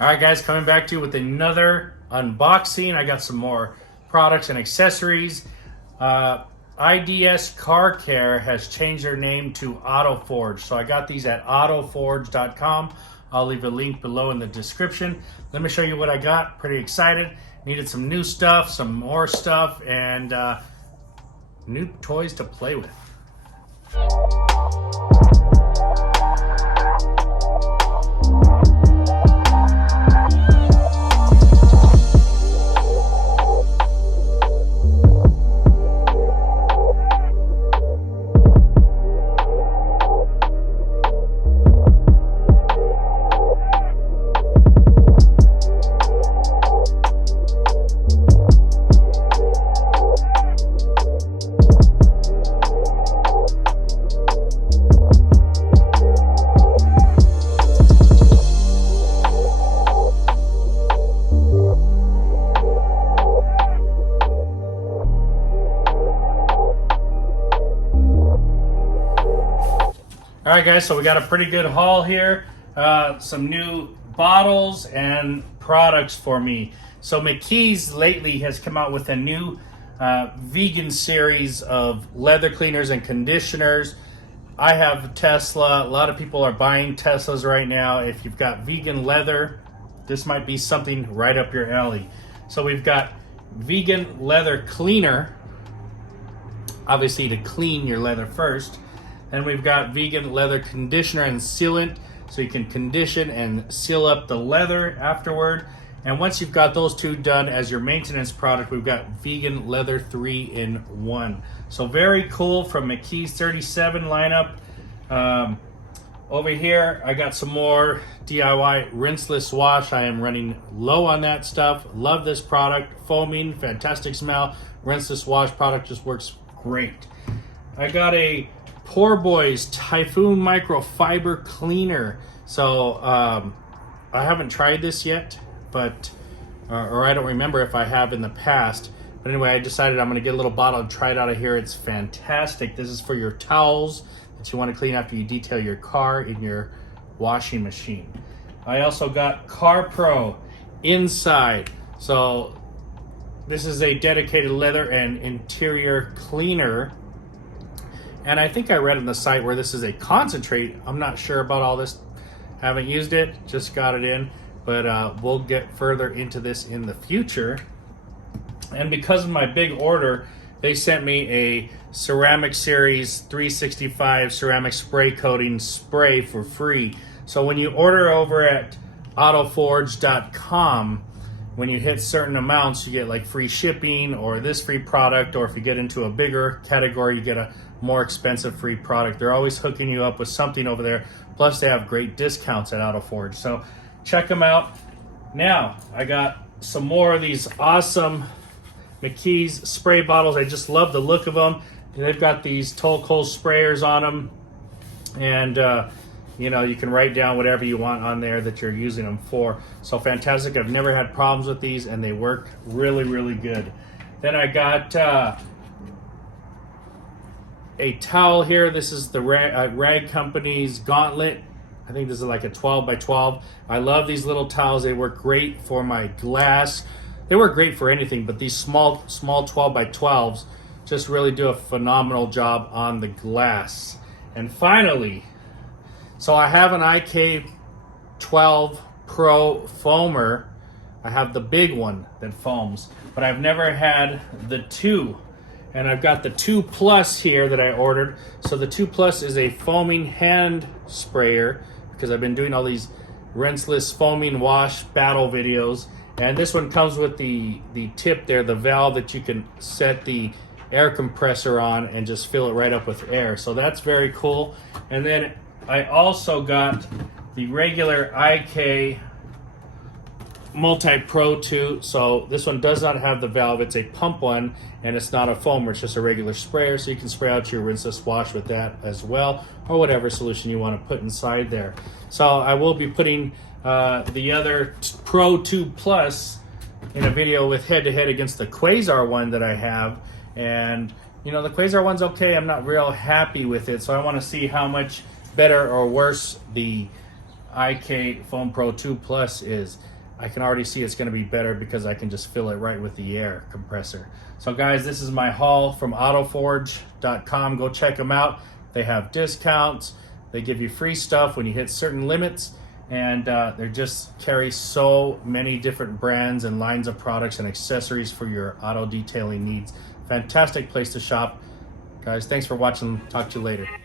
Alright guys, coming back to you with another unboxing. I got some more products and accessories. IDSCARCARE has changed their name to AutoForge. So I got these at autoforge.com. I'll leave a link below in the description. Let me show you what I got. Pretty excited. Needed some new stuff, some more stuff, and new toys to play with. All right guys, so we got a pretty good haul here. Some new bottles and products for me. So McKee's lately has come out with a new vegan series of leather cleaners and conditioners. I have a Tesla. A lot of people are buying Teslas right now. If you've got vegan leather, this might be something right up your alley. So we've got vegan leather cleaner, obviously to clean your leather first. And we've got vegan leather conditioner and sealant, so you can condition and seal up the leather afterward. And once you've got those two done as your maintenance product, we've got vegan leather 3-in-1. So very cool from McKee's 37 lineup. Over here, I got some more DIY rinseless wash. I am running low on that stuff. Love this product. Foaming, fantastic smell. Rinseless wash product just works great. I got a POORBOY'S Typhoon Microfiber Cleaner. So I haven't tried this yet, but or I don't remember if I have in the past. But anyway, I decided I'm gonna get a little bottle and try it out of here. It's fantastic. This is for your towels that you want to clean after you detail your car in your washing machine. I also got Car Pro Inside. So this is a dedicated leather and interior cleaner. And I think I read on the site where this is a concentrate. I'm not sure about all this. Haven't used it, just got it in. But we'll get further into this in the future. And because of my big order, they sent me a Ceramic Series 365 ceramic spray coating spray for free. So when you order over at autoforge.com, when you hit certain amounts, you get like free shipping or this free product, or if you get into a bigger category, you get a more expensive free product. They're always hooking you up with something over there. Plus they have great discounts at AutoForge. So check them out. Now, I got some more of these awesome McKee's spray bottles. I just love the look of them. They've got these Tolkol sprayers on them. And you know, you can write down whatever you want on there that you're using them for. So fantastic. I've never had problems with these and they work really, really good. Then I got a towel here. This is the Rag Company's Gauntlet. I think this is like a 12 by 12. I love these little towels. They work great for my glass. They work great for anything, but these small 12 by 12s just really do a phenomenal job on the glass. And finally, so I have an IK12 Pro foamer. I have the big one that foams, but I've never had the 2. And I've got the 2 Plus here that I ordered. So the 2 Plus is a foaming hand sprayer, because I've been doing all these rinseless foaming wash battle videos. And this one comes with the tip there, the valve that you can set the air compressor on and just fill it right up with air. So that's very cool. And then I also got the regular IK multi-pro too, so this one does not have the valve. It's a pump one, and it's not a foamer, it's just a regular sprayer, so you can spray out your rinseless wash with that as well, or whatever solution you want to put inside there. So I will be putting the other Pro 2 Plus in a video with head-to-head against the Quasar one that I have. And you know, the Quasar one's okay, I'm not real happy with it, so I want to see how much better or worse the IK Foam Pro 2 Plus is. I can already see it's going to be better because I can just fill it right with the air compressor. So guys, this is my haul from autoforge.com. Go check them out. They have discounts. They give you free stuff when you hit certain limits. And they just carry so many different brands and lines of products and accessories for your auto detailing needs. Fantastic place to shop. Guys, thanks for watching. Talk to you later.